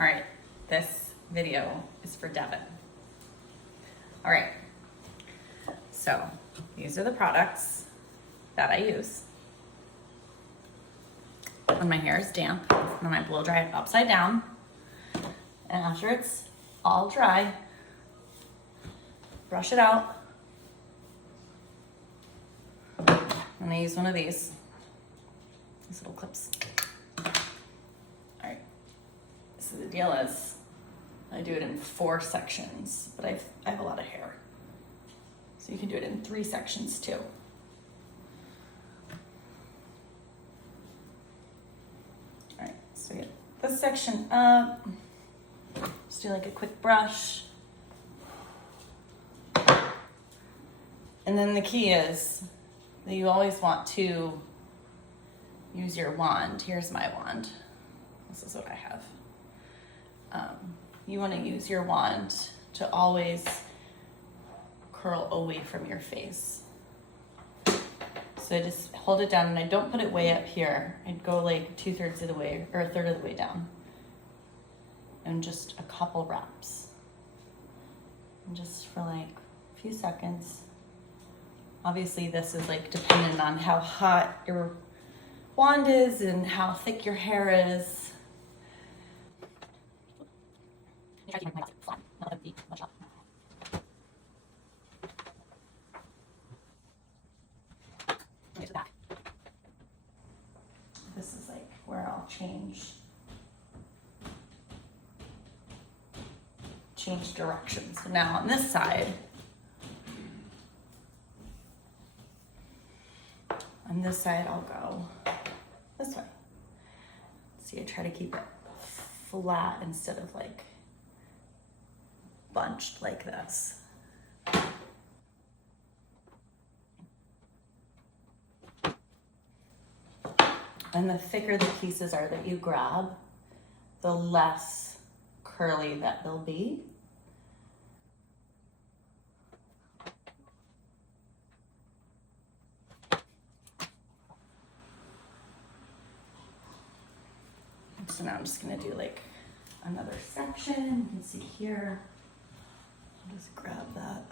All right, this video is for Devin. All right, so these are the products that I use when my hair is damp, when I blow dry it upside down, and after it's all dry, brush it out. And I use one of these little clips. All right, so the deal is, I do it in 4 sections, but I have a lot of hair. So you can do it in 3 sections too. All right, so get this section up. Just do like a quick brush. And then the key is that you always want to use your wand. Here's my wand. This is what I have. You want to use your wand to always curl away from your face. So I just hold it down, and I don't put it way up here. I'd go like 2/3 of the way, or 1/3 of the way down. And just a couple wraps. And just for like a few seconds. Obviously this is like dependent on how hot your wand is and how thick your hair is. This is like where I'll change directions. So now on this side, I'll go this way. See, I try to keep it flat instead of like bunched like this. And the thicker the pieces are that you grab, the less curly that they'll be. So now I'm just gonna do like another section. You can see here, I'll just grab that.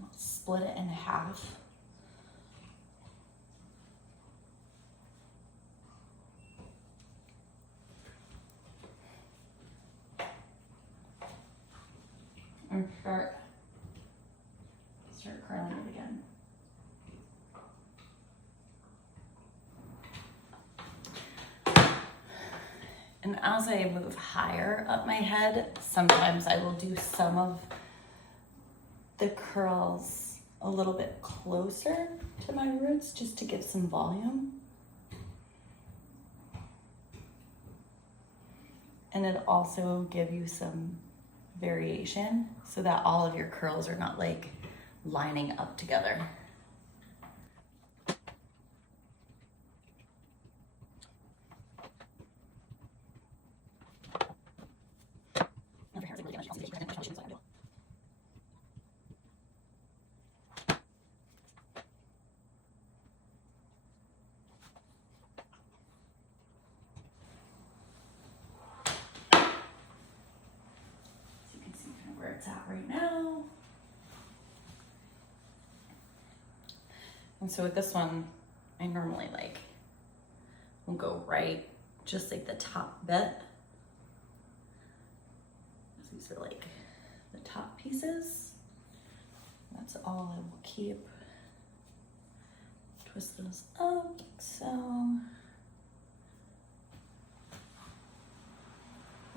I'll split it in half. And start curling it again. And as I move higher up my head, sometimes I will do some of the curls a little bit closer to my roots just to give some volume. And it also give you some variation so that all of your curls are not like lining up together. So you can see kind of where it's at right now. And so with this one, I normally like will go right, just like the top bit. These are like the top pieces. That's all I will keep. Twist those up like so.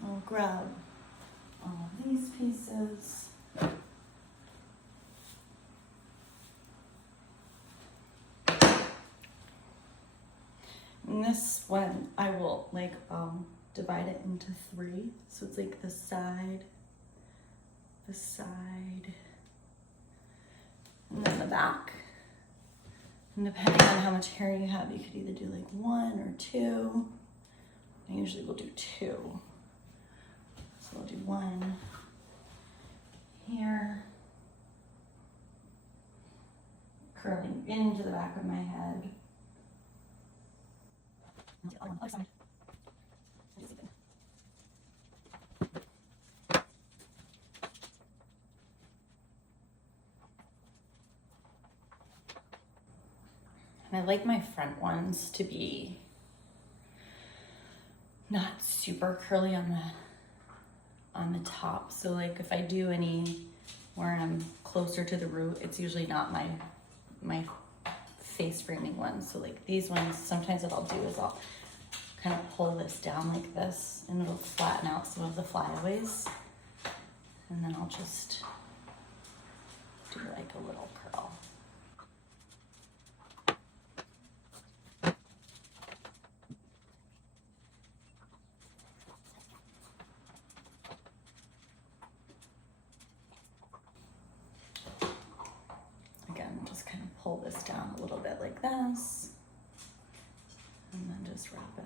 I'll grab all of these pieces. And this one, I will like divide it into 3. So it's like the side, and then the back. And depending on how much hair you have, you could either do like 1 or 2. I usually will do 2. So I'll do 1 here, curling into the back of my head. Other side. And I like my front ones to be not super curly on the top. So like if I do any where I'm closer to the root, it's usually not my face framing ones. So like these ones, sometimes what I'll do is I'll kind of pull this down like this and it'll flatten out some of the flyaways. And then I'll just do like a little curl. Again, just kind of pull this down a little bit like this. And then just wrap it.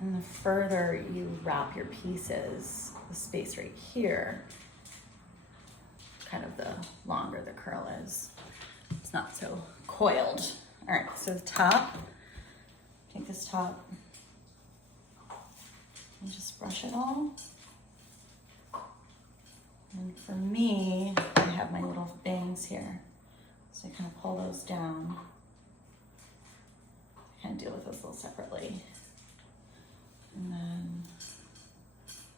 And the further you wrap your pieces, the space right here, kind of the longer the curl is. It's not so coiled. All right, so the top, take this top and just brush it all. And for me, I have my little bangs here. So I kind of pull those down. I kind of deal with those a little separately. And then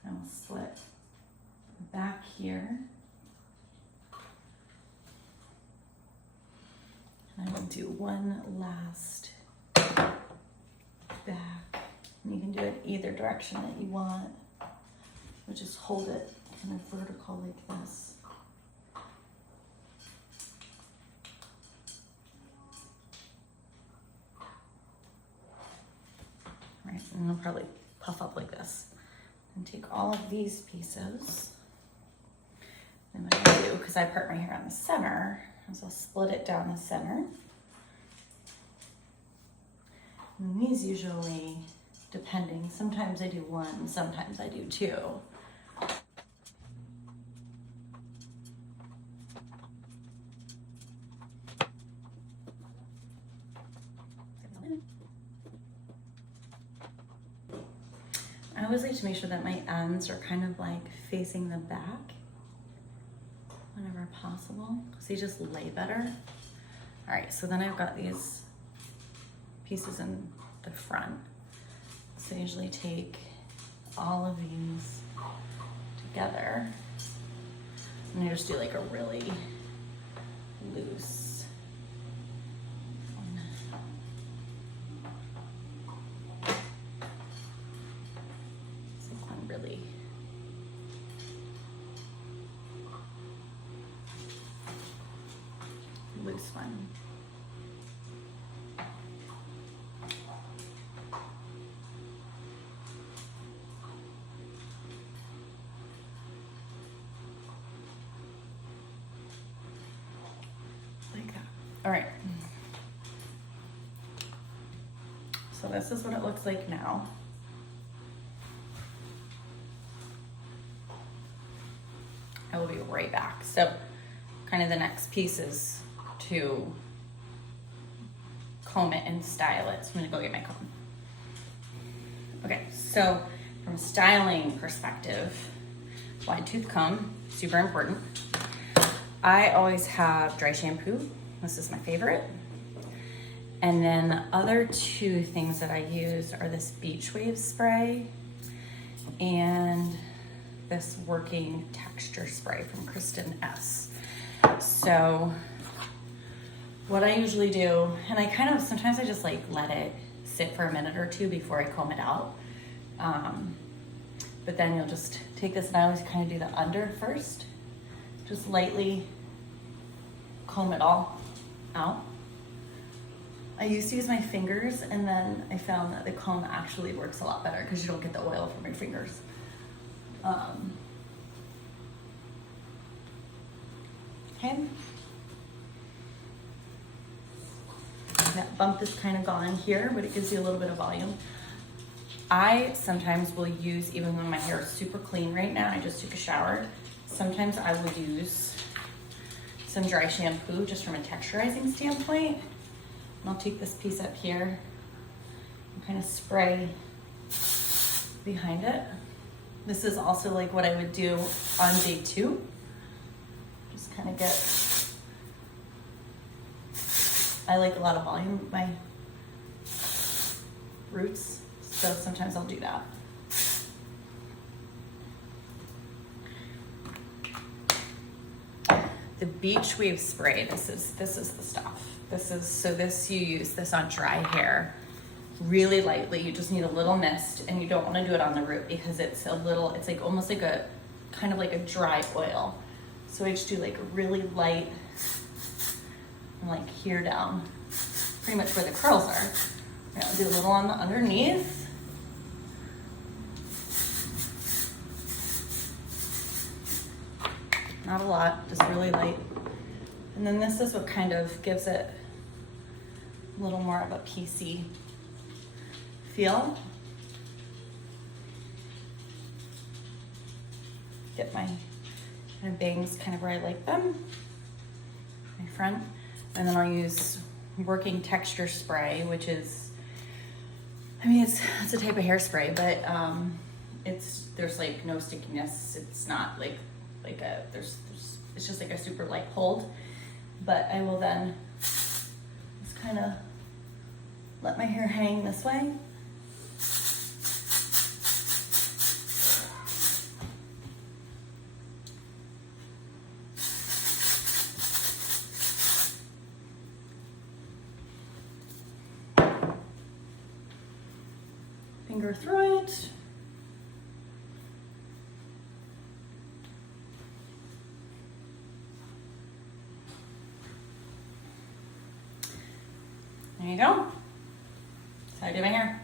I'll split back here. And I will do one last back. And you can do it either direction that you want. But just hold it kind of vertical like this. Right, and I'll probably puff up like this. And take all of these pieces. And what I do, because I part my hair on the center, is I'll split it down the center. And these usually, depending, sometimes I do one, sometimes I do two. I always like to make sure that my ends are kind of like facing the back whenever possible, so you just lay better. All right, so then I've got these pieces in the front. So I usually take all of these together and I just do like a really loose one. It's like one really loose one. All right, so this is what it looks like now. I will be right back. So kind of the next piece is to comb it and style it. So I'm gonna go get my comb. Okay, so from a styling perspective, wide tooth comb, super important. I always have dry shampoo. This is my favorite. And then the other two things that I use are this Beach Wave spray and this working texture spray from Kristin S. So what I usually do, and I kind of, sometimes I just like let it sit for a minute or two before I comb it out. But then you'll just take this, and I always kind of do the under first, just lightly comb it all out. I used to use my fingers, and then I found that the comb actually works a lot better because you don't get the oil from your fingers. Okay. That bump is kind of gone here, but it gives you a little bit of volume. I sometimes will use, even when my hair is super clean right now, I just took a shower, sometimes I will use some dry shampoo just from a texturizing standpoint. And I'll take this piece up here and kind of spray behind it. This is also like what I would do on day 2. Just kind of get, I like a lot of volume with my roots, so sometimes I'll do that. The Beach Wave Spray, this is the stuff. This you use this on dry hair really lightly. You just need a little mist, and you don't want to do it on the root because it's like almost like a kind of like a dry oil. So I just do like a really light, and like here down, pretty much where the curls are. I'll do a little on the underneath. Not a lot, just really light. And then this is what kind of gives it a little more of a piecey feel. Get my kind of bangs kind of where I like them, my front. And then I'll use working texture spray, which is, I mean, it's a type of hairspray, but there's like no stickiness. It's not like it's just like a super light hold. But I will then just kind of let my hair hang this way. Finger through it. There you go. That's how I do my hair.